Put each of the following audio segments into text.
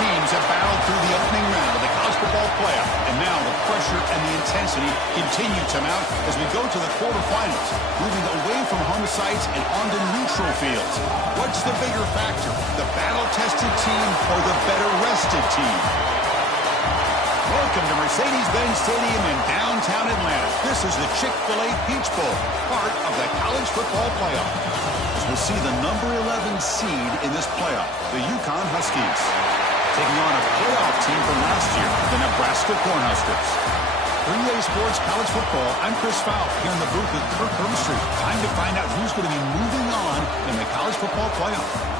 teams have battled through the opening round of the college football playoff, and now the pressure and the intensity continue to mount as we go to the quarterfinals, moving away from home sites and onto neutral fields. What's the bigger factor, the battle-tested team or the better-rested team? Welcome to Mercedes-Benz Stadium in downtown Atlanta. This is the Chick-fil-A Peach Bowl, part of the college football playoff. As we'll see the number 11 seed in this playoff, the UConn Huskies, taking on a playoff team from last year, the Nebraska Cornhuskers. For EA Sports College Football, I'm Chris Fowl here in the booth with Kirk Herbstreit. Time to find out who's going to be moving on in the college football playoff.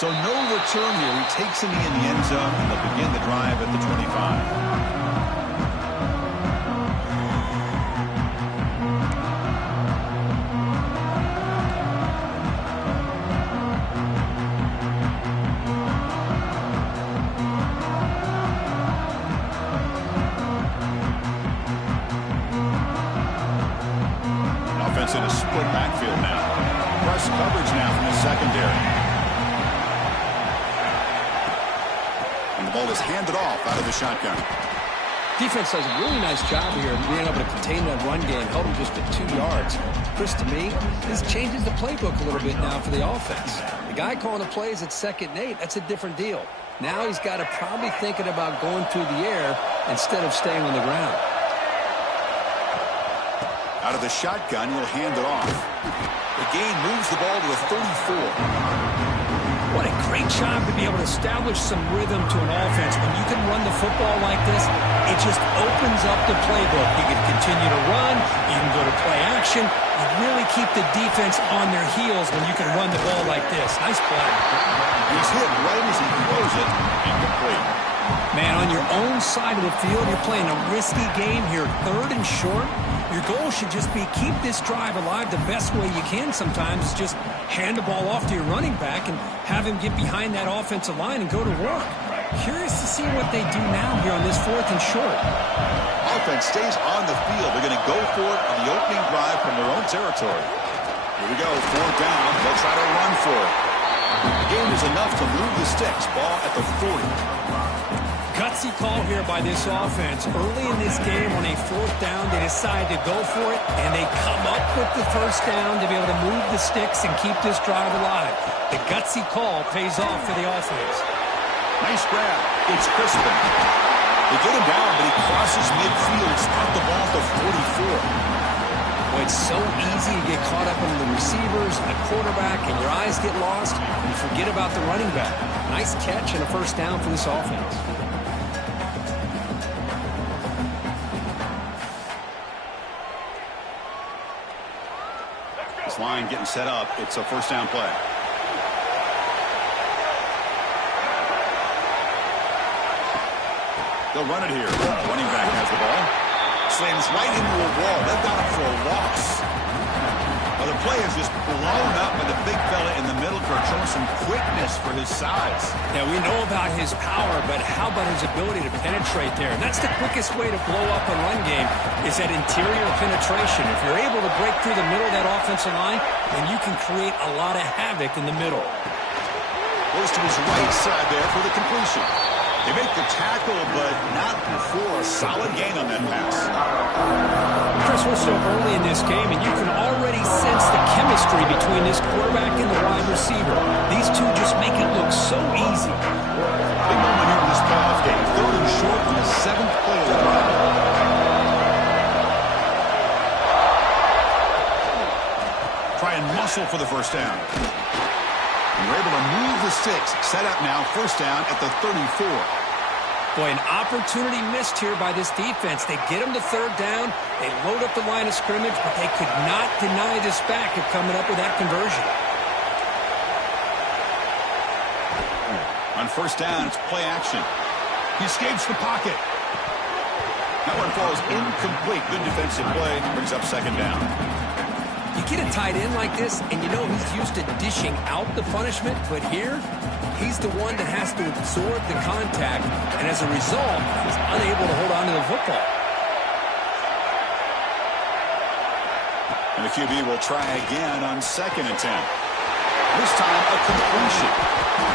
So no return here. He takes him in the end zone, and they'll begin the drive at the 25. Offense in a split backfield now. Press coverage now from the secondary. The ball is handed off out of the shotgun. Defense does a really nice job here of being able to contain that run game, held him just at 2 yards. Chris, to me, this changes the playbook a little bit now for the offense. The guy calling the plays at 2nd and 8, that's a different deal. Now he's got to probably thinking about going through the air instead of staying on the ground. Out of the shotgun, he'll hand it off. The gain moves the ball to the 34. What a great job to be able to establish some rhythm to an offense. When you can run the football like this, it just opens up the playbook. You can continue to run. You can go to play action. You really keep the defense on their heels when you can run the ball like this. Nice play. He's hit right as he throws it. Incomplete. Man, on your own side of the field, you're playing a risky game here. 3rd and short. Your goal should just be keep this drive alive the best way you can sometimes. Is just hand the ball off to your running back and have him get behind that offensive line and go to work. Curious to see what they do now here on this 4th and short. Offense stays on the field. They're going to go for it on the opening drive from their own territory. Here we go, 4th down. They'll try to run for it. The gain is enough to move the sticks. Ball at the 40. Gutsy call here by this offense. Early in this game on a 4th down, they decide to go for it, and they come up with the 1st down to be able to move the sticks and keep this drive alive. The gutsy call pays off for the offense. Nice grab. It's Crispin. They get him down, but he crosses midfield, start the ball at the 44. Boy, it's so easy to get caught up in the receivers and the quarterback, and your eyes get lost, and you forget about the running back. Nice catch and a 1st down for this offense. This line getting set up. It's a 1st down play. They'll run it here. Running back has the ball. Slams right into a wall. They've got it for a loss. Well, the play is just blown up by the big fella in the middle, Kurt, showing some quickness for his size. Yeah, we know about his power, but how about his ability to penetrate there? And that's the quickest way to blow up a run game is that interior penetration. If you're able to break through the middle of that offensive line, then you can create a lot of havoc in the middle. Goes to his right side there for the completion. They make the tackle, but not before a solid gain on that pass. Chris, we're so early in this game, and you can already sense the chemistry between this quarterback and the wide receiver. These two just make it look so easy. Big moment here in this playoff game. 3rd and short on the 7th play of the drive. Try and muscle for the 1st down. And we're able to move the sticks. Set up now, 1st down at the 34. Boy, an opportunity missed here by this defense. They get them to 3rd down. They load up the line of scrimmage, but they could not deny this back of coming up with that conversion. On 1st down, it's play action. He escapes the pocket. That one falls incomplete. Good defensive play. Brings up second down. You get a tight end like this, and you know he's used to dishing out the punishment, but here, he's the one that has to absorb the contact, and as a result, he's unable to hold on to the football. And the QB will try again on second and 10. This time, a completion.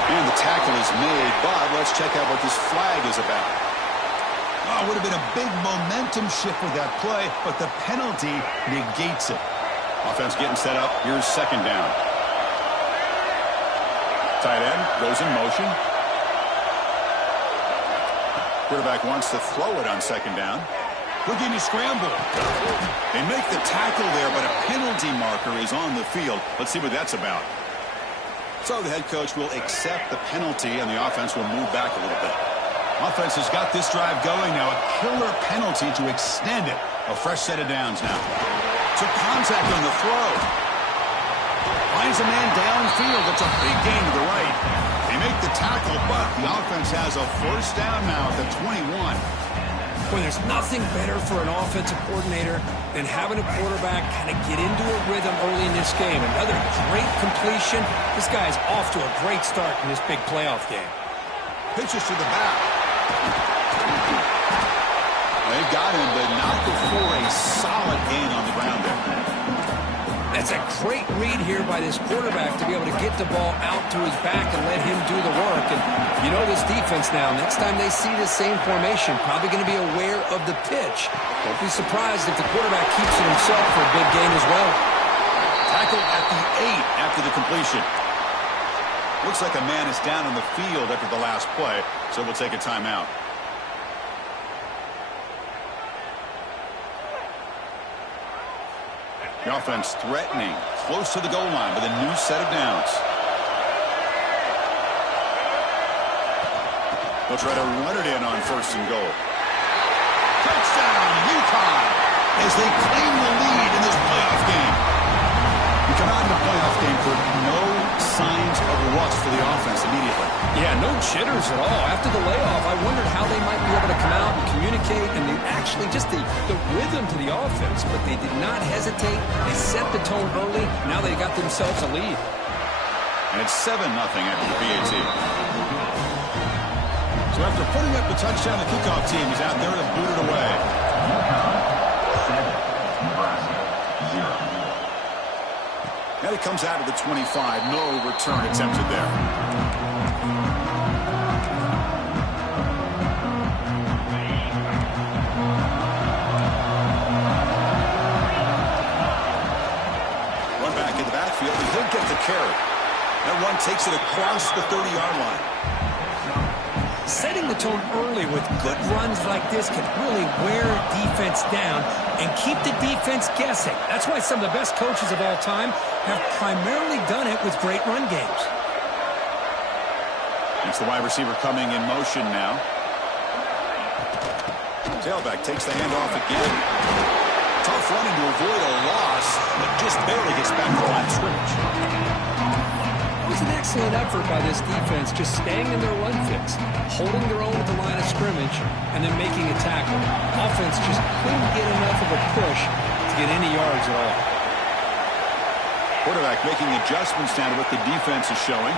And the tackle is made, but let's check out what this flag is about. Oh, it would have been a big momentum shift with that play, but the penalty negates it. Offense getting set up. Here's second down. Tight end goes in motion. Quarterback wants to throw it on second down. Looking to scramble. They make the tackle there, but a penalty marker is on the field. Let's see what that's about. So the head coach will accept the penalty, and the offense will move back a little bit. Offense has got this drive going now. A killer penalty to extend it. A fresh set of downs now. Took contact on the throw. Finds a man downfield. It's a big gain to the right. They make the tackle, but the offense has a first down now at the 21. Well, there's nothing better for an offensive coordinator than having a quarterback kind of get into a rhythm early in this game. Another great completion. This guy's off to a great start in this big playoff game. Pitches to the back. They've got him, but not before a solid gain on the ground there. That's a great read here by this quarterback to be able to get the ball out to his back and let him do the work. And you know this defense now, next time they see the same formation, probably going to be aware of the pitch. Don't be surprised if the quarterback keeps it himself for a big gain as well. Tackle at the 8 after the completion. Looks like a man is down on the field after the last play, so we'll take a timeout. The offense threatening, close to the goal line with a new set of downs. They'll try to run it in on first and goal. Touchdown, UConn, as they claim the lead in this playoff game. We come out in the playoff game for no signs of rust for the offense immediately. Yeah, no jitters at all. After the layoff, I wondered how they might be able to come out and communicate and actually just the rhythm to the offense. But they did not hesitate. They set the tone early. Now they got themselves a lead. And it's 7-0 after the PAT. So after putting up the touchdown, the kickoff team is out there to boot it away. And it comes out of the 25. No return attempted there. Run back in the backfield, and he'll get the carry. That run takes it across the 30-yard line. Setting the tone early with good runs like this can really wear defense down and keep the defense guessing. That's why some of the best coaches of all time have primarily done it with great run games. It's the wide receiver coming in motion now. Tailback takes the handoff again. Tough running to avoid a loss, but just barely gets back to the line of scrimmage. It was an excellent effort by this defense, just staying in their run fits, holding their own at the line of scrimmage, and then making a tackle. Offense just couldn't get enough of a push to get any yards at all. Quarterback making adjustments down to what the defense is showing.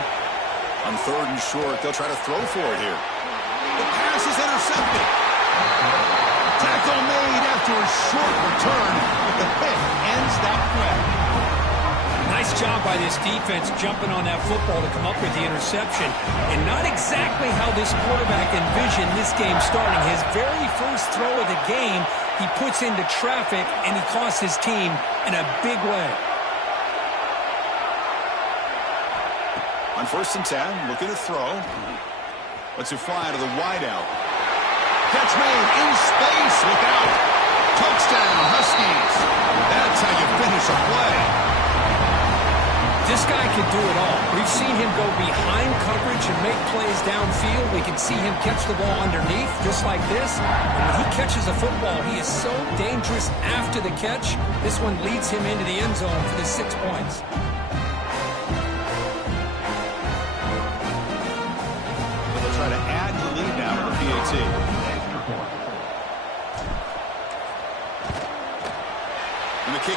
On third and short, they'll try to throw for it here. The pass is intercepted. Tackle made after a short return, but the pick ends that threat. Nice job by this defense jumping on that football to come up with the interception. And not exactly how this quarterback envisioned this game starting. His very first throw of the game, he puts into traffic, and he costs his team in a big way. On first and 10, looking to throw. Lets it fly to the wideout. Catch made in space. Look out. Touchdown, Huskies. That's how you finish a play. This guy can do it all. We've seen him go behind coverage and make plays downfield. We can see him catch the ball underneath, just like this. And when he catches a football, he is so dangerous after the catch. This one leads him into the end zone for the 6 points. They'll try to add the lead now to the PAT.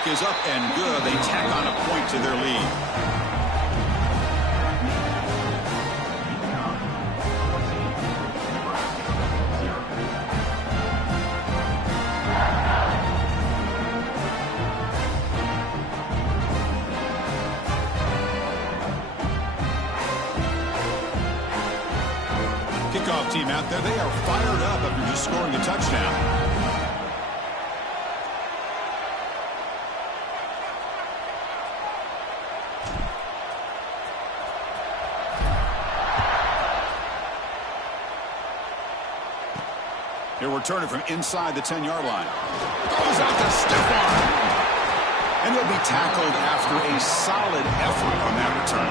kick is up and good. They tack on a point to their lead. Kickoff team out there, they are fired up after just scoring a touchdown. He'll return it from inside the 10-yard line. Goes out to Stefan. And he'll be tackled after a solid effort on that return.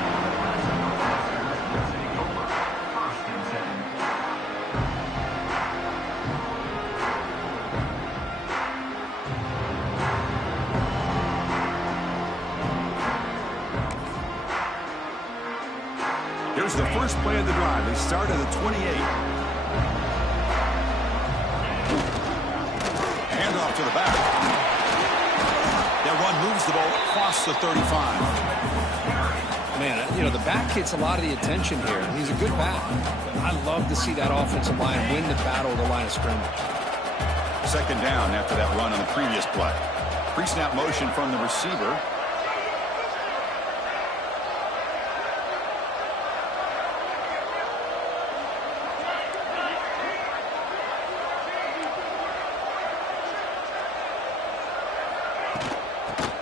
Here's the first play of the drive. They start at the 28. Handoff to the back. That run moves the ball across the 35. Man, you know, the back gets a lot of the attention here. He's a good back. I love to see that offensive line win the battle of the line of scrimmage. Second down after that run on the previous play. Pre-snap motion from the receiver.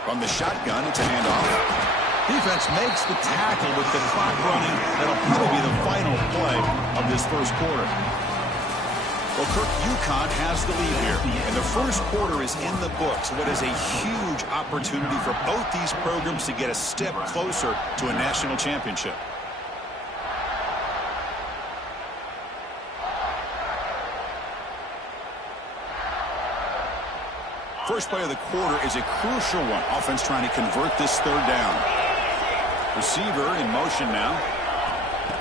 From the shotgun, it's a handoff. Defense makes the tackle with the clock running. That'll probably be the final play of this first quarter. Well, Kirk, UConn has the lead here, and the first quarter is in the books. What is a huge opportunity for both these programs to get a step closer to a national championship. First play of the quarter is a crucial one. Offense trying to convert this third down. Receiver in motion now.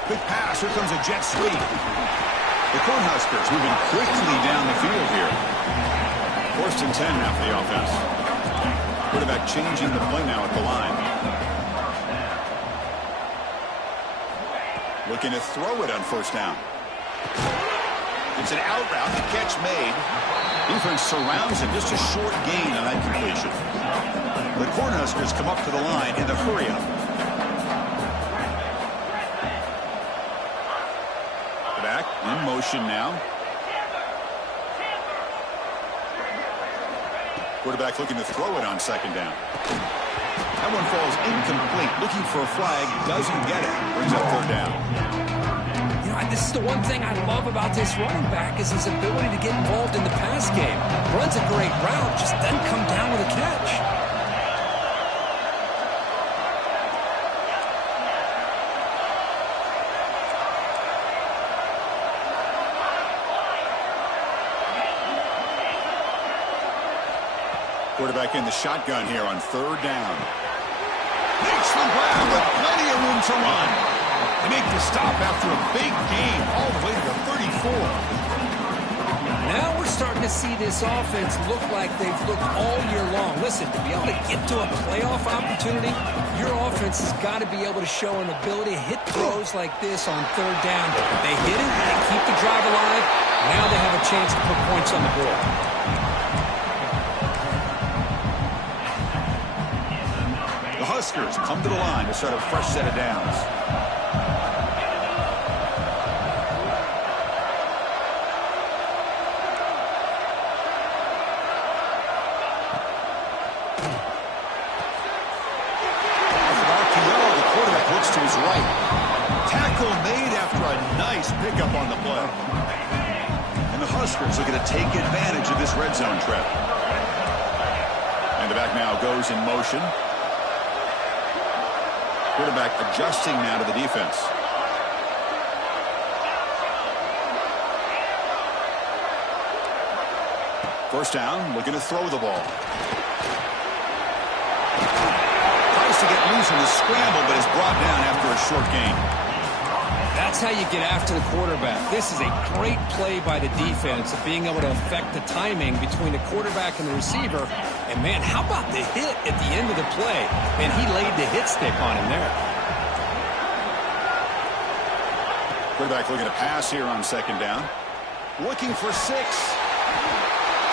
Quick pass. Here comes a jet sweep. The Cornhuskers moving quickly down the field here. 1st and 10 now for the offense. Quarterback changing the play now at the line. Looking to throw it on first down. It's an out route. The catch made. Defense surrounds him. Just a short gain on that completion. The Cornhuskers come up to the line in the hurry-up. Back in motion now. Quarterback looking to throw it on second down. That one falls incomplete. Looking for a flag. Doesn't get it. Brings up third down. This is the one thing I love about this running back is his ability to get involved in the pass game. Runs a great route, just doesn't come down with a catch. Quarterback in the shotgun here on third down. Makes the grab with plenty of room to run. They make the stop after a big gain all the way to the 34. Now we're starting to see this offense look like they've looked all year long. Listen, to be able to get to a playoff opportunity, your offense has got to be able to show an ability to hit throws like this on third down. They hit it, they keep the drive alive. Now they have a chance to put points on the board. The Huskers come to the line to start a fresh set of downs. To his right. Tackle made after a nice pickup on the play. And the Huskers are going to take advantage of this red zone trap. And the back now goes in motion. Quarterback adjusting now to the defense. First down, looking to throw the ball. To get loose in the scramble, but is brought down after a short gain. That's how you get after the quarterback. This is a great play by the defense of being able to affect the timing between the quarterback and the receiver And, man, how about the hit at the end of the play? And he laid the hit stick on him there. Quarterback looking to pass here on second down. Looking for 6.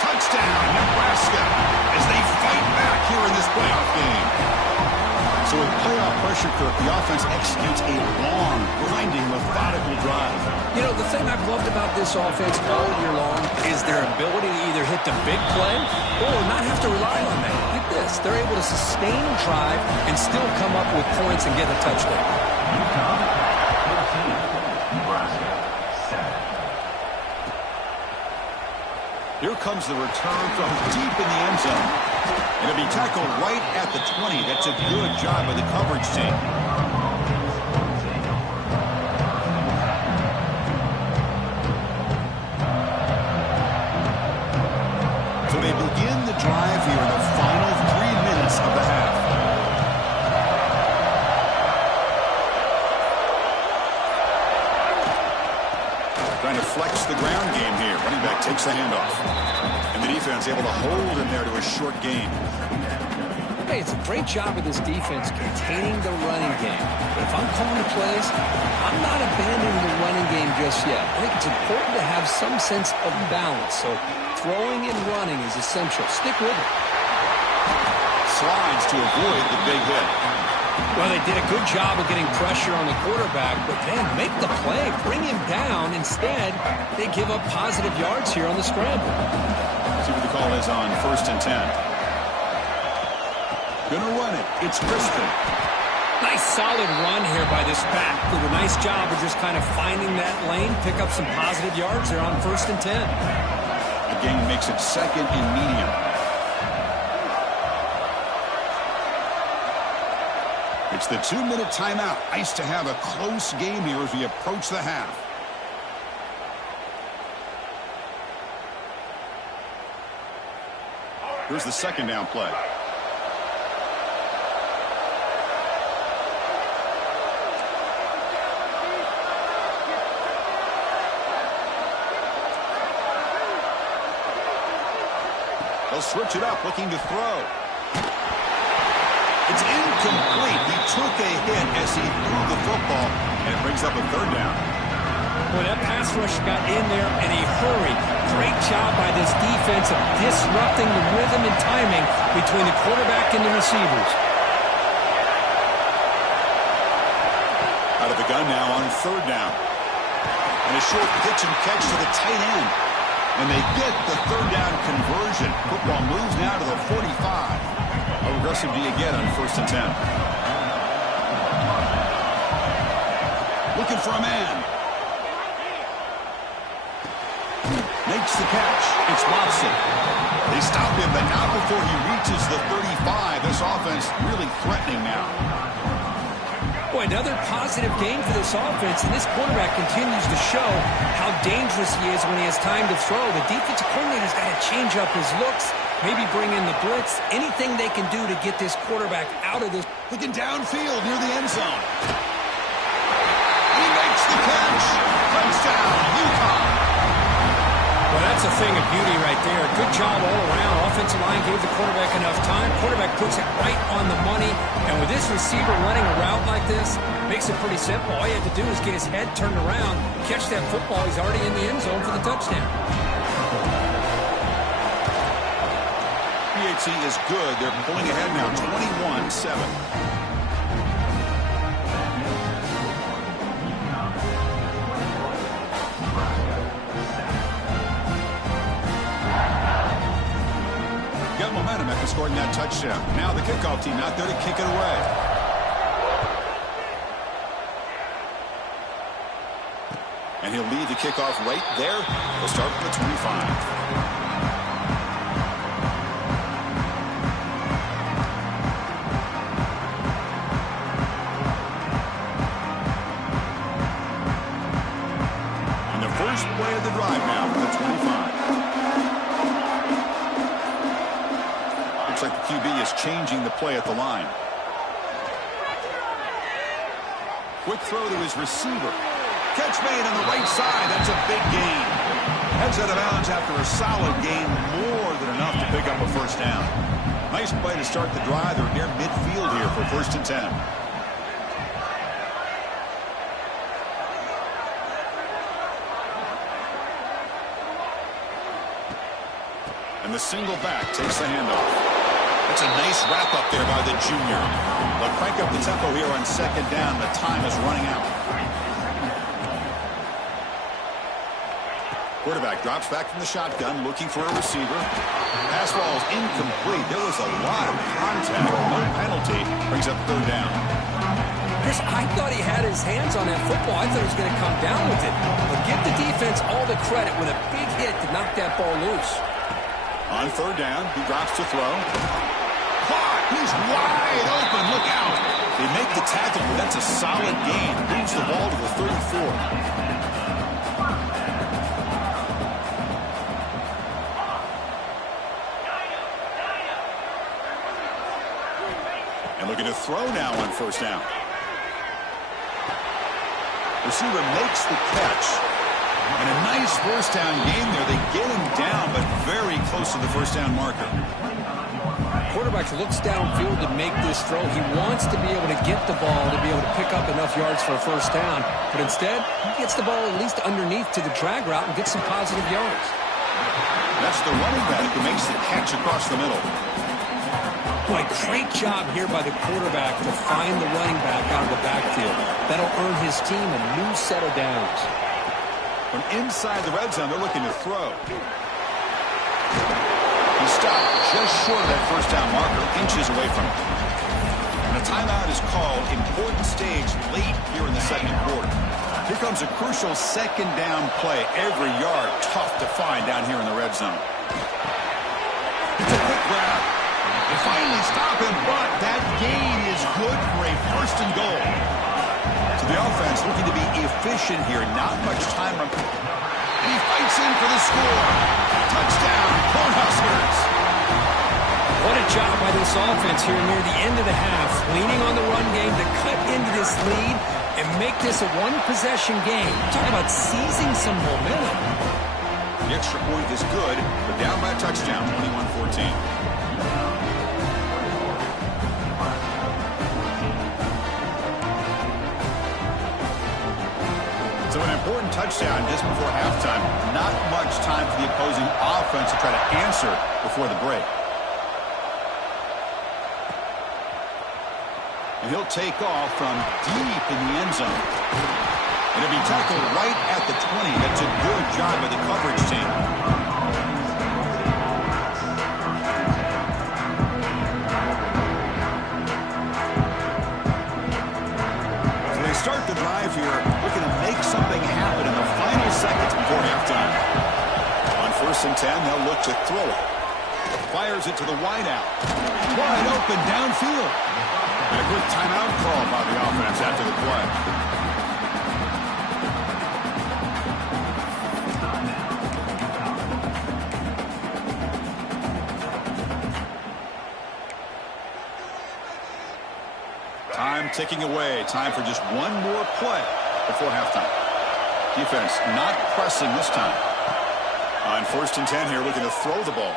Touchdown, Nebraska, as they fight back here in this playoff game. So with playoff pressure, Kirk, the offense executes a long, grinding, methodical drive. You know, the thing I've loved about this offense all year long is their ability to either hit the big play or not have to rely on that. Look at this. They're able to sustain a drive and still come up with points and get a touchdown. UConn 14, Nebraska 7. Here comes the return from deep in the end zone. And it'll be tackled right at the 20. That's a good job by the coverage team. So they begin the drive here in the final 3 minutes of the half. Trying to flex the ground game here. Running back takes the handoff. And the defense able to hold him there to a short gain. Hey, it's a great job of this defense containing the running game. But if I'm calling the plays, I'm not abandoning the running game just yet. I think it's important to have some sense of balance. So throwing and running is essential. Stick with it. Slides to avoid the big hit. Well, they did a good job of getting pressure on the quarterback, but then make the play, bring him down. Instead, they give up positive yards here on the scramble. See what the call is on 1st and 10. Gonna run it. It's Crispin. Nice solid run here by this back. Did a nice job of just kind of finding that lane, pick up some positive yards there on 1st and 10. The game makes it 2nd and medium. It's the 2-minute timeout. Nice to have a close game here as we approach the half. Here's the 2nd down play. They'll switch it up, looking to throw. It's incomplete. He took a hit as he threw the football, and it brings up a 3rd down. Boy, that pass rush got in there in a hurry. Great job by this defense of disrupting the rhythm and timing between the quarterback and the receivers. Out of the gun now on 3rd down. And a short pitch and catch to the tight end. And they get the 3rd down conversion. Football moves now to the 45. How aggressive do you get on 1st and 10? Looking for a man. Makes the catch. It's Watson. They stop him, but not before he reaches the 35. This offense really threatening now. Boy, another positive game for this offense, and this quarterback continues to show how dangerous he is when he has time to throw. The defensive coordinator's got to change up his looks, maybe bring in the blitz, anything they can do to get this quarterback out of this. Looking downfield near the end zone. He makes the catch. Touchdown, UConn. Well, that's a thing of beauty right there. Good job all around. Offensive line gave the quarterback enough time. Quarterback puts it right on the money. And with this receiver running a route like this, makes it pretty simple. All you have to do is get his head turned around, catch that football. He's already in the end zone for the touchdown. PHC is good. They're pulling ahead now, 21-7. Got momentum after scoring that touchdown. Now the kickoff team out there to kick it away. And he'll lead the kickoff right there. He'll start from the 25. First play of the drive now from the 25. Looks like the QB is changing the play at the line. Quick throw to his receiver. Catch made on the right side. That's a big gain. Heads out of bounds after a solid gain. More than enough to pick up a first down. Nice play to start the drive. They're near midfield here for 1st and 10. And the single back takes the handoff. That's a nice wrap up there by the junior. They'll crank up the tempo here on 2nd down. The time is running out. Quarterback drops back from the shotgun, looking for a receiver. Pass ball is incomplete. There was a lot of contact. No penalty. Brings up 3rd down. Chris, I thought he had his hands on that football. I thought he was going to come down with it. But give the defense all the credit with a big hit to knock that ball loose. On 3rd down, he drops to throw. Caught! He's wide open. Look out! They make the tackle, but that's a solid gain. Moves the ball to the 34. And looking to throw now on 1st down. Receiver makes the catch. And a nice 1st down game there. They get him down, but very close to the 1st down marker. Quarterback looks downfield to make this throw. He wants to be able to get the ball to be able to pick up enough yards for a 1st down. But instead, he gets the ball at least underneath to the drag route and gets some positive yards. That's the running back who makes the catch across the middle. Boy, great job here by the quarterback to find the running back out of the backfield. That'll earn his team a new set of downs. From inside the red zone, they're looking to throw. He stopped just short of that 1st down marker, inches away from it. And a timeout is called. Important stage late here in the 2nd quarter. Here comes a crucial 2nd down play. Every yard tough to find down here in the red zone. It's a quick grab. They finally stop him, but that gain is good for a 1st and goal. So the offense looking to be efficient here. Not much time. And he fights in for the score. Touchdown, Cornhuskers. What a job by this offense here near the end of the half. Leaning on the run game to cut into this lead and make this a one-possession game. Talk about seizing some momentum. The extra point is good, but down by a touchdown, 21-14. So an important touchdown just before halftime. Not much time for the opposing offense to try to answer before the break. And he'll take off from deep in the end zone. And he'll be tackled right at the 20. That's a good job by the coverage team. So they start the drive here, looking to make something happen in the final seconds before halftime. On 1st and 10, they'll look to throw it. Fires it to the wideout. Wide open downfield. And a quick timeout call by the offense after the play. Time ticking away. Time for just one more play before halftime. Defense not pressing this time. On 1st and 10 here, looking to throw the ball.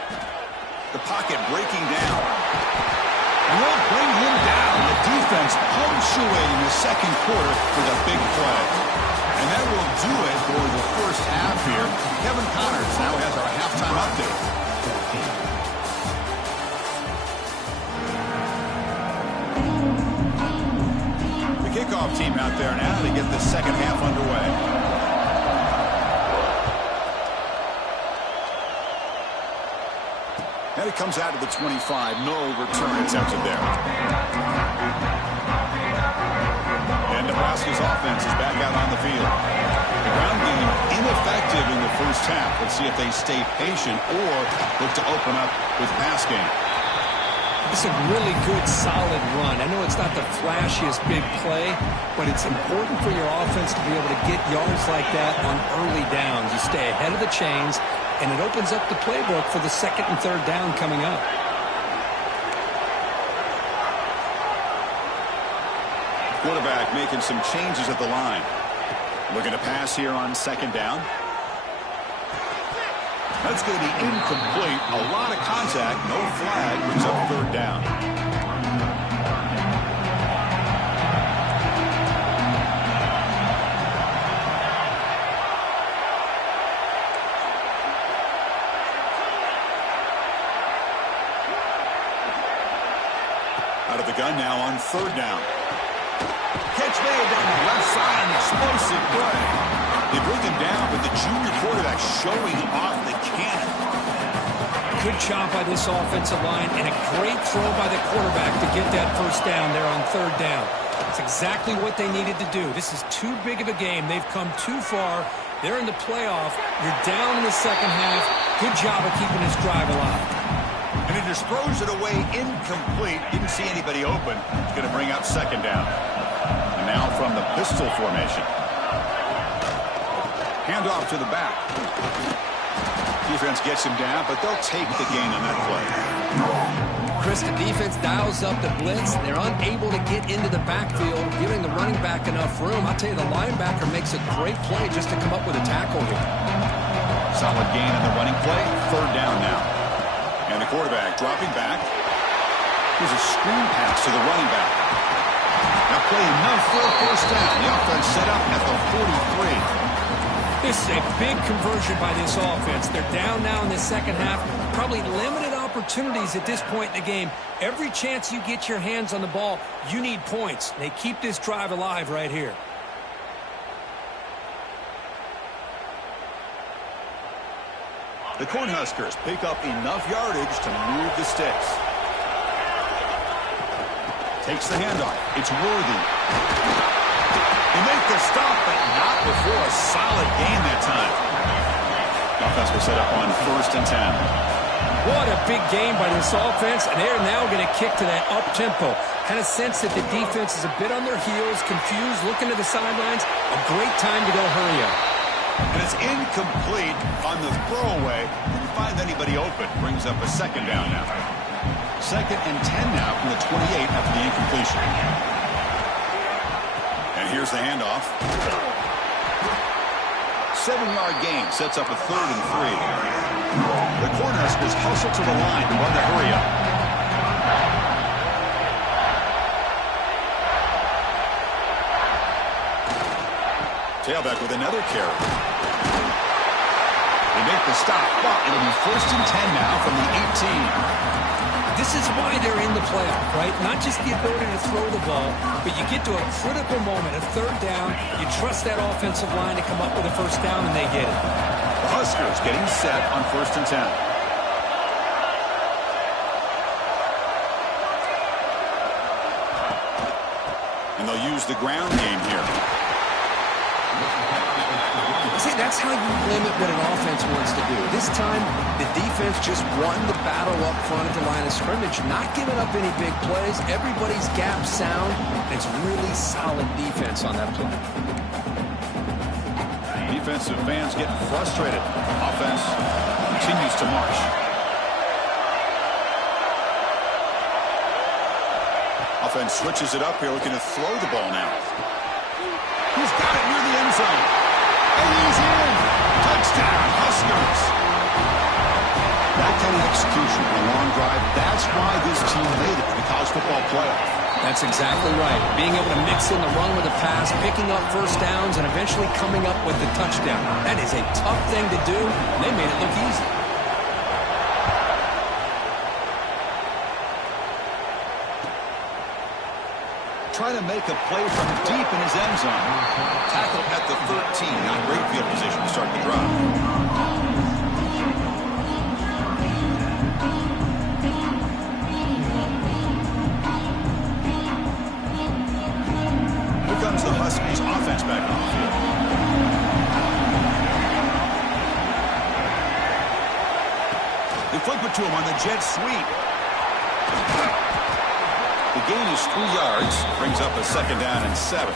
The pocket breaking down. Will bring him down. The defense punctuating the 2nd quarter with a big play. And that will do it for the 1st half here. Kevin Connors now has our halftime update. The kickoff team out there now to get the 2nd half underway. And it comes out to the 25. No return attempted there. And Nebraska's offense is back out on the field. The ground game ineffective in the 1st half. Let's see if they stay patient or look to open up with pass game. It's a really good, solid run. I know it's not the flashiest big play, but it's important for your offense to be able to get yards like that on early downs. You stay ahead of the chains, and it opens up the playbook for the 2nd and 3rd down coming up. Quarterback making some changes at the line. Looking to pass here on 2nd down. That's going to be incomplete. A lot of contact. No flag. Brings up third down. Out of the gun now on third down. Catch made down the left side. An explosive play. They bring him down, but the junior quarterback showing off the cannon. Good job by this offensive line and a great throw by the quarterback to get that first down there on third down. That's exactly what they needed to do. This is too big of a game. They've come too far. They're in the playoff. You're down in the second half. Good job of keeping this drive alive. And he just throws it away incomplete. Didn't see anybody open. It's going to bring up second down. And now from the pistol formation. Handoff to the back. Defense gets him down, but they'll take the gain on that play. Chris, the defense dials up the blitz. They're unable to get into the backfield, giving the running back enough room. I'll tell you, the linebacker makes a great play just to come up with a tackle here. Solid gain on the running play. Third down now. And the quarterback dropping back. Here's a screen pass to the running back. Now play enough for a first down. The offense set up at the 43. This is a big conversion by this offense. They're down now in the second half. Probably limited opportunities at this point in the game. Every chance you get your hands on the ball, you need points. They keep this drive alive right here. The Cornhuskers pick up enough yardage to move the sticks. Takes the handoff. It's Worthy. They make the stop, but not before a solid gain that time. Offense will set up on 1st and 10. What a big game by this offense, and they're now going to kick to that up-tempo. Kind of sense that the defense is a bit on their heels, confused, looking to the sidelines. A great time to go hurry up. And it's incomplete on the throwaway. Didn't find anybody open. Brings up a second down now. 2nd and 10 now from the 28 after the incompletion. And here's the handoff. 7-yard gain sets up a 3rd and 3. The Cornhuskers hustle to the line to run the hurry up. Tailback with another carry. They make the stop, but it'll be 1st and 10 now from the 18. This is why they're in the playoff, right? Not just the ability to throw the ball, but you get to a critical moment, a third down. You trust that offensive line to come up with a first down, and they get it. The Huskers getting set on 1st and 10. And they'll use the ground game here. See, that's how you limit what an offense wants to do. This time, the defense just won the battle up front at the line of scrimmage, not giving up any big plays. Everybody's gap sound. It's really solid defense on that play. Defensive fans getting frustrated. Offense continues to march. Offense switches it up here, looking to throw the ball now. He's got it near the end zone. And he's in. Touchdown, Huskers. That kind of execution on a long drive, that's why this team made it in the college football playoff. That's exactly right. Being able to mix in the run with the pass, picking up first downs, and eventually coming up with the touchdown. That is a tough thing to do, and they made it look easy. Trying to make a play from deep in his end zone. Tackle at the 13. Not great field position to start the drive. Here comes the Huskies offense back on the field. They flip it to him on the jet sweep. The gain is 3 yards. Brings up a 2nd down and 7.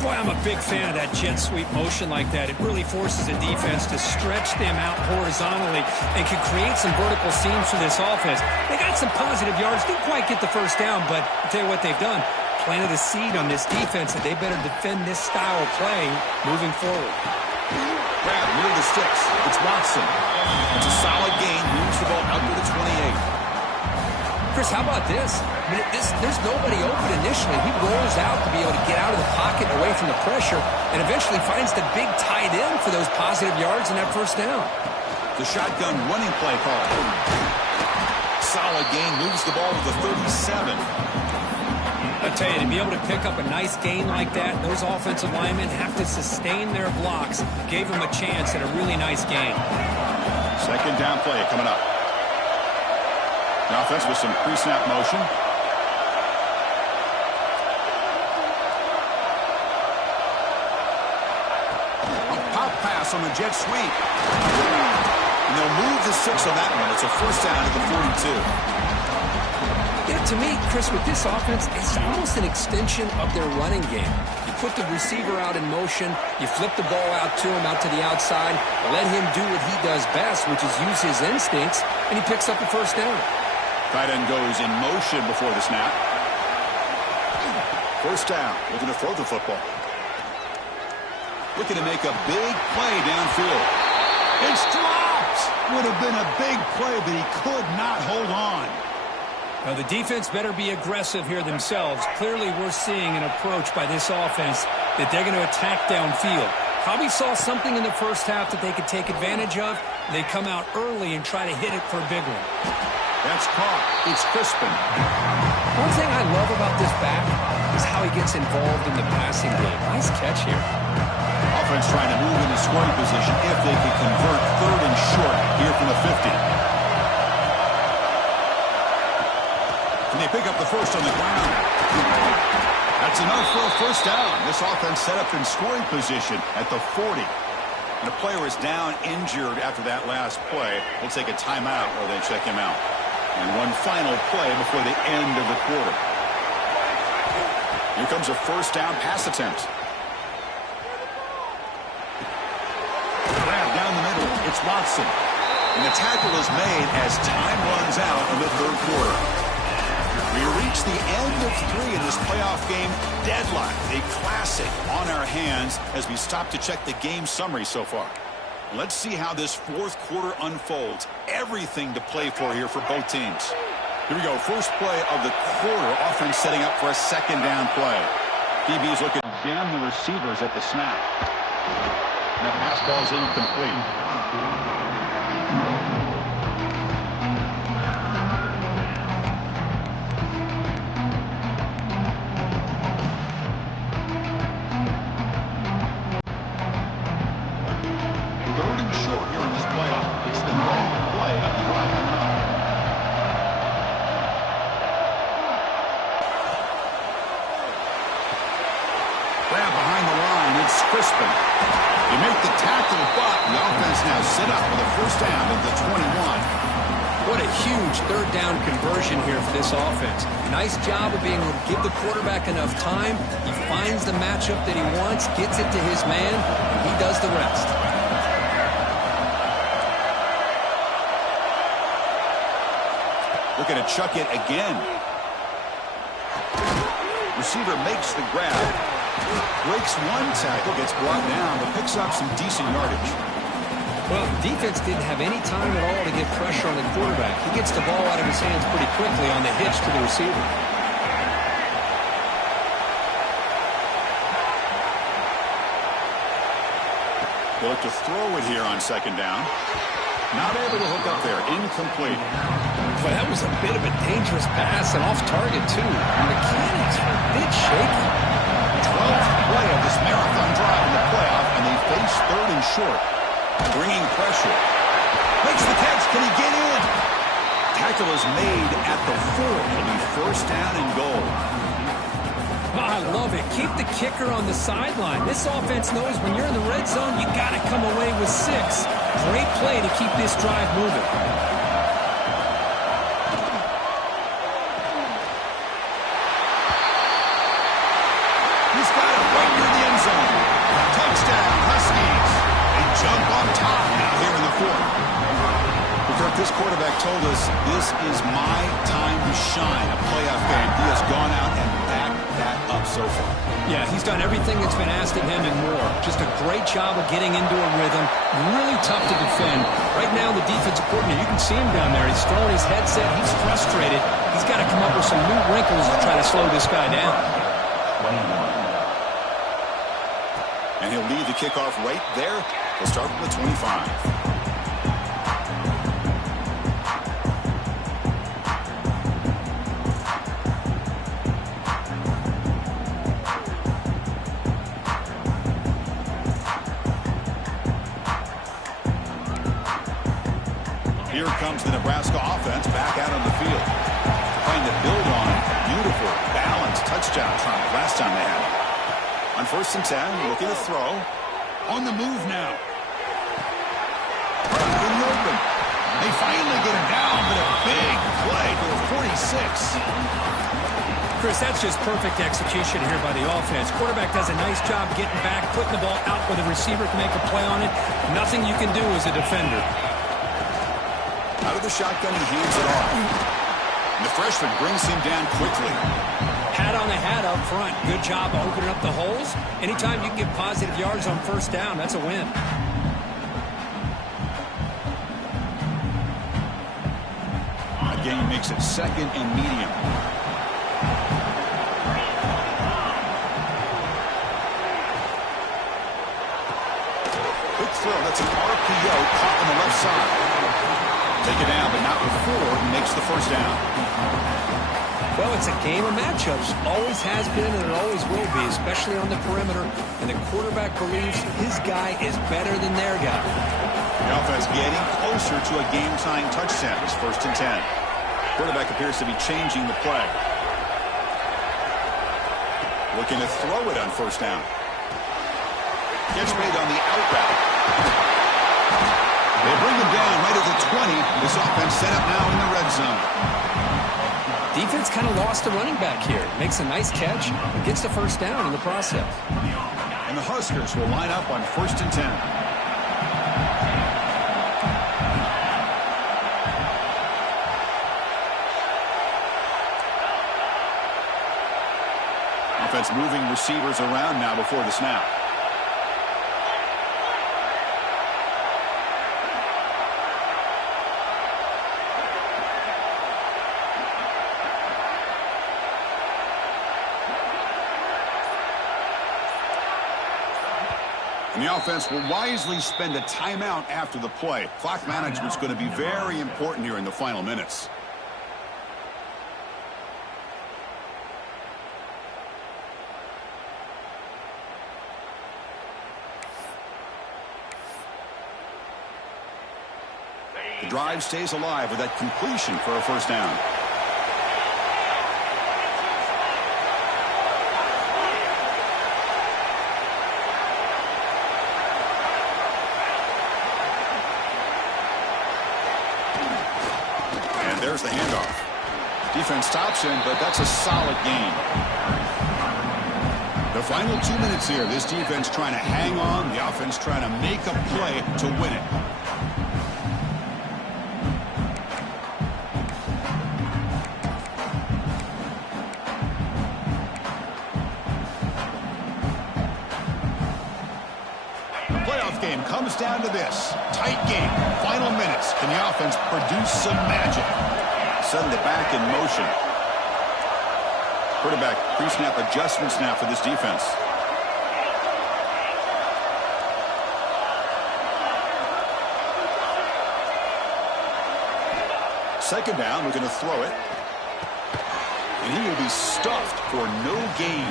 Boy, I'm a big fan of that jet sweep motion like that. It really forces the defense to stretch them out horizontally and can create some vertical seams for this offense. They got some positive yards. Didn't quite get the first down, but I'll tell you what they've done. Planted a seed on this defense that they better defend this style of play moving forward. Grab near the sticks. It's Watson. It's a solid gain. Moves the ball out to the 28. Chris, how about this? I mean, there's nobody open initially. He rolls out to be able to get out of the pocket and away from the pressure and eventually finds the big tight end for those positive yards in that first down. The shotgun running play call. Solid gain. Moves the ball to the 37. I tell you, to be able to pick up a nice gain like that, those offensive linemen have to sustain their blocks. Gave him a chance at a really nice gain. Second down play coming up. The offense with some pre-snap motion. A pop pass on the jet sweep. And they'll move the 6 on that one. It's a first down at the 42. Yeah, to me, Chris, with this offense, it's almost an extension of their running game. You put the receiver out in motion, you flip the ball out to him, out to the outside, let him do what he does best, which is use his instincts, and he picks up the first down. Tight end goes in motion before the snap. First down, looking to throw the football. Looking to make a big play downfield. It's dropped! Would have been a big play, but he could not hold on. Now, the defense better be aggressive here themselves. Clearly, we're seeing an approach by this offense that they're going to attack downfield. Probably saw something in the first half that they could take advantage of. They come out early and try to hit it for a big one. That's caught. It's Crispin. One thing I love about this back is how he gets involved in the passing game. Nice catch here. Offense trying to move into scoring position if they can convert third and short here from the 50. And they pick up the first on the ground. That's enough for a first down. This offense set up in scoring position at the 40. And the player is down injured after that last play. We'll take a timeout or they check him out. And one final play before the end of the quarter. Here comes a first down pass attempt. Grab down the middle. It's Watson. And the tackle is made as time runs out in the third quarter. We reach the end of 3 in this playoff game. Deadlock, a classic on our hands as we stop to check the game summary so far. Let's see how this fourth quarter unfolds. Everything to play for here for both teams. Here we go. First play of the quarter. Offense setting up for a second down play. DB's looking to jam the receivers at the snap. And that pass ball is incomplete. Crispin. You make the tackle, but the offense now set up with a first down at the 21. What a huge third down conversion here for this offense. Nice job of being able to give the quarterback enough time. He finds the matchup that he wants, gets it to his man, and he does the rest. Looking to chuck it again. Receiver makes the grab. Breaks one tackle, gets brought down, but picks up some decent yardage. Well, the defense didn't have any time at all to get pressure on the quarterback. He gets the ball out of his hands pretty quickly on the hitch to the receiver. They look to throw it here on second down. Not able to hook up there. Incomplete. Well, that was a bit of a dangerous pass and off target, too. The mechanics are a bit shaky. 12th play of this marathon drive in the playoff, and they face third and short. Bringing pressure. Makes the catch. Can he get in? Tackle is made at the 4. It'll be first down and goal. Oh, I love it. Keep the kicker on the sideline. This offense knows when you're in the red zone, you got to come away with 6. Great play to keep this drive moving. He's got it right near the end zone. Touchdown, Huskies. They jump on top now here in the 4th. Kirk, this quarterback told us this is my time to shine. A playoff game. He has gone out and backed that up so far. Yeah, he's done everything that's been asked of him and more. Just a great job of getting into a rhythm. Really tough to defend. Right now, the defensive coordinator, you can see him down there. He's throwing his headset. He's frustrated. He's got to come up with some new wrinkles to try to slow this guy down. 21. And he'll lead the kickoff right there. He'll start from the 25. Here comes the Nebraska offense back out on the field. Trying to build on it. Beautiful, balanced touchdown try last time they had it. On 1st and 10, looking to throw. On the move now. In the open. They finally get him down, but a big play for the 46. Chris, that's just perfect execution here by the offense. Quarterback does a nice job getting back, putting the ball out where the receiver can make a play on it. Nothing you can do as a defender. Out of the shotgun, he hands it off. And the freshman brings him down quickly. Hat on the hat up front. Good job opening up the holes. Anytime you can get positive yards on 1st down, that's a win. Again, makes it 2nd and medium. Quick throw. That's an RPO caught on the left side. Take it down, but not before he makes the 1st down. Well, it's a game of matchups. Always has been, and it always will be, especially on the perimeter. And the quarterback believes his guy is better than their guy. The offense getting closer to a game-tying touchdown. It's 1st and 10. Quarterback appears to be changing the play. Looking to throw it on 1st down. Catch made on the out route. They bring him down right at the 20. This offense set up now in the red zone. Defense kind of lost the running back here. Makes a nice catch and gets the 1st down in the process. And the Huskers will line up on 1st and 10. Offense moving receivers around now before the snap. And the offense will wisely spend a timeout after the play. Clock management's going to be very important here in the final minutes. The drive stays alive with that completion for a 1st down. There's the handoff. Defense stops him, but that's a solid gain. The final 2 minutes here. This defense trying to hang on. The offense trying to make a play to win it. The playoff game comes down to this. Tight game. Final minutes. Can the offense produce some magic? Sending it back in motion. Quarterback pre-snap adjustments now for this defense. Second down, we're going to throw it. And he will be stuffed for no gain.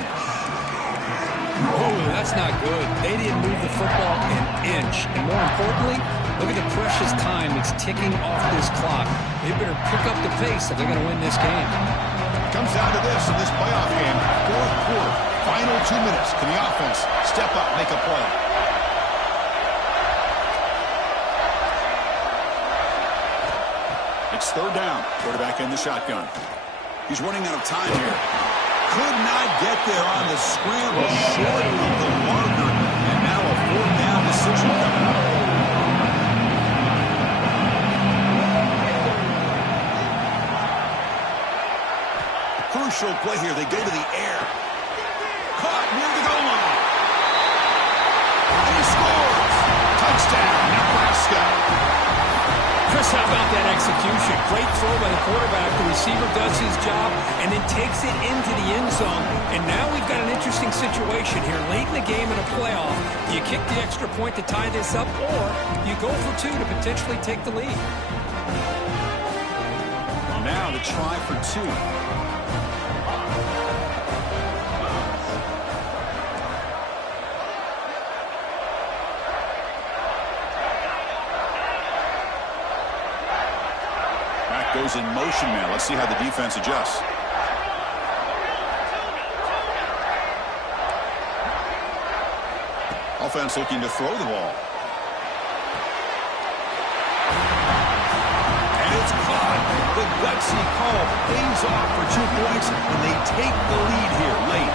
Oh, that's not good. They didn't move the football an inch. And more importantly, look at the precious time that's ticking off this clock. They better pick up the pace if they're going to win this game. Comes down to this in this playoff game. 4th quarter, final 2 minutes. Can the offense step up, make a play? It's 3rd down. Quarterback in the shotgun. He's running out of time here. Could not get there on the scramble, short of the marker. And now a 4th down decision coming up. Crucial play here. They go to the air. Touchdown, Nebraska. Chris, how about that execution? Great throw by the quarterback. The receiver does his job and then takes it into the end zone. And now we've got an interesting situation here. Late in the game in a playoff, do you kick the extra point to tie this up, or you go for two to potentially take the lead? Well, now the try for two. Goes in motion now. Let's see how the defense adjusts. Offense looking to throw the ball. And it's caught. The gutsy call pays off for 2 points, and they take the lead here late.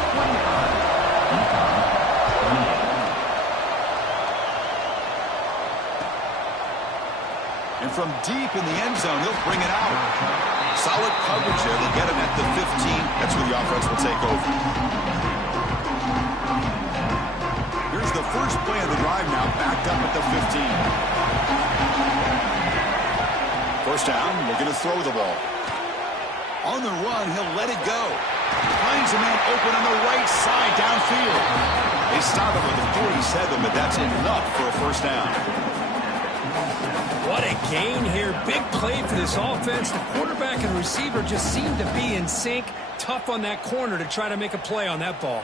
And from deep in the end zone, they'll bring it out. Solid coverage there. They get him at the 15. That's where the offense will take over. Here's the first play of the drive now, backed up at the 15. First down, looking to throw the ball. On the run, he'll let it go. Finds a man open on the right side downfield. They stop him with a 47, but that's enough for a first down. What a gain here. Big play for this offense. The quarterback and receiver just seem to be in sync. Tough on that corner to try to make a play on that ball.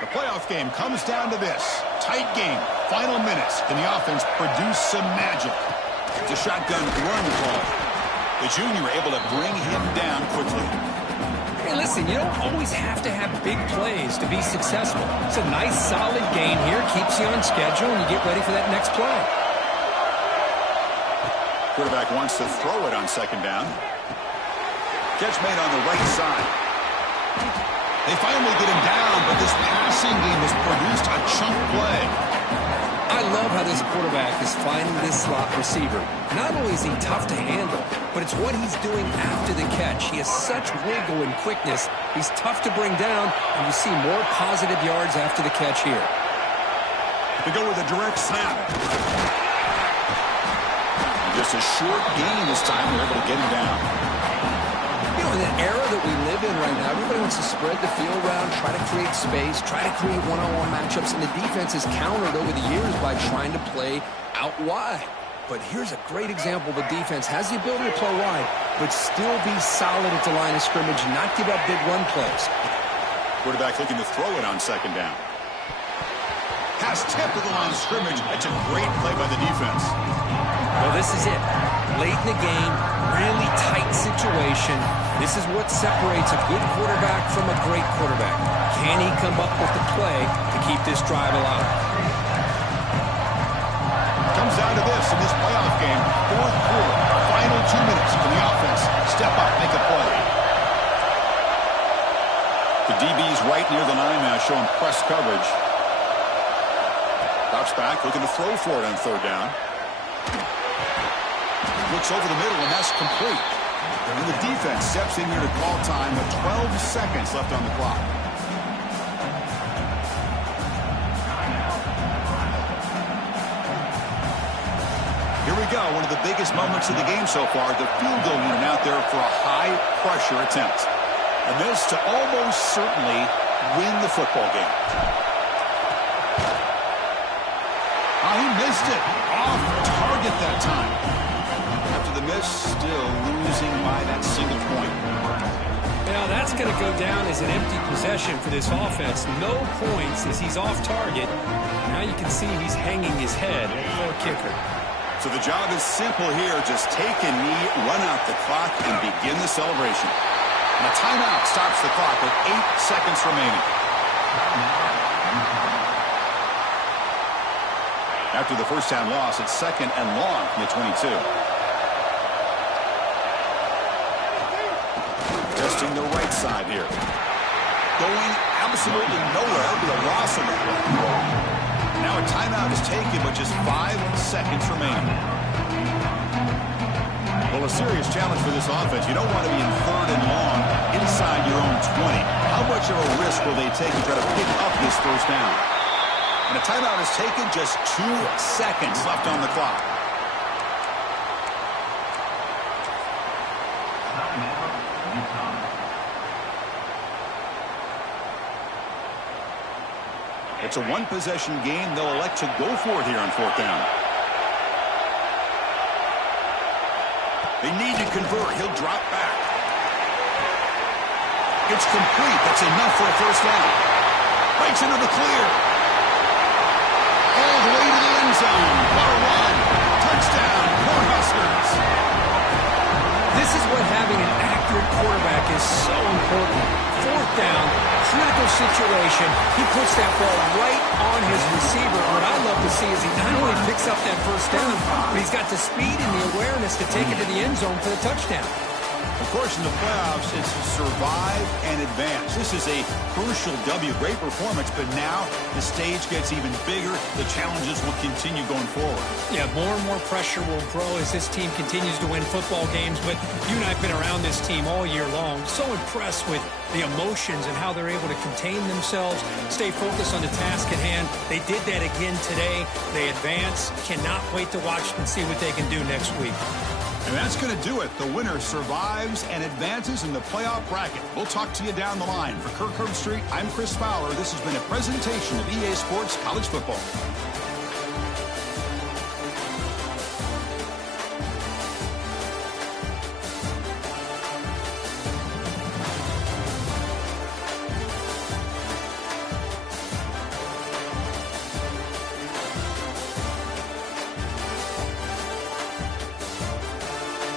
The playoff game comes down to this. Tight game. Final minutes. Can the offense produce some magic? It's a shotgun run call. The junior able to bring him down quickly. Hey, listen, you don't always have to have big plays to be successful. It's a nice, solid gain here. Keeps you on schedule, and you get ready for that next play. Quarterback wants to throw it on second down. Catch made on the right side. They finally get him down, but this passing game has produced a chunk play. I love how this quarterback is finding this slot receiver. Not only is he tough to handle, but it's what he's doing after the catch. He has such wiggle and quickness. He's tough to bring down, and you see more positive yards after the catch here. They go with a direct snap. Just a short gain this time. They're able to get him down. You know, in the era that we live in right now, everybody wants to spread the field around, try to create space, try to create one-on-one matchups, and the defense is countered over the years by trying to play out wide. But here's a great example. The defense has the ability to play wide, but still be solid at the line of scrimmage and not give up big run plays. Quarterback looking to throw it on second down. Pass tip to the line of scrimmage. That's a great play by the defense. Well, this is it. Late in the game, really tight situation. This is what separates a good quarterback from a great quarterback. Can he come up with the play to keep this drive alive? Comes down to this in this playoff game. Fourth quarter, final 2 minutes. Can the offense step up, make a play? The DB's right near the line now, showing press coverage. Drops back, looking to throw for it on third down. Looks over the middle, and that's complete. And the defense steps in here to call time with 12 seconds left on the clock. Here we go, one of the biggest moments of the game so far. The field goal unit out there for a high-pressure attempt. And this to almost certainly win the football game. Oh, he missed it. Off target that time. After the miss, still losing by that single point. Now that's going to go down as an empty possession for this offense. No points as he's off target. Now you can see he's hanging his head for a kicker. So the job is simple here. Just take a knee, run out the clock, and begin the celebration. And a timeout stops the clock with 8 seconds remaining. After the first down loss, it's second and long from the 22. Testing the right side here. Going absolutely nowhere with a loss of it. Now a timeout is taken with just 5 seconds remaining. Well, a serious challenge for this offense. You don't want to be in third and long inside your own 20. How much of a risk will they take to try to pick up this first down? And a timeout is taken, just 2 seconds left on the clock. UConn. It's a one-possession game. They'll elect to go for it here on 4th down. They need to convert. He'll drop back. It's complete. That's enough for a first down. Breaks into the clear. All the way to the end zone. What a run. Touchdown, Cornhuskers. This is what having an accurate quarterback is so important. 4th down, critical situation. He puts that ball right on his receiver. What I love to see is he not only picks up that first down, but he's got the speed and the awareness to take it to the end zone for the touchdown. Of course, in the playoffs, it's survive and advance. This is a crucial W. Great performance, but now the stage gets even bigger. The challenges will continue going forward. Yeah, more and more pressure will grow as this team continues to win football games. But you and I have been around this team all year long. So impressed with the emotions and how they're able to contain themselves, stay focused on the task at hand. They did that again today. They advance. Cannot wait to watch and see what they can do next week. And that's going to do it. The winner survives and advances in the playoff bracket. We'll talk to you down the line. For Kirk Herbstreit, I'm Chris Fowler. This has been a presentation of EA Sports College Football.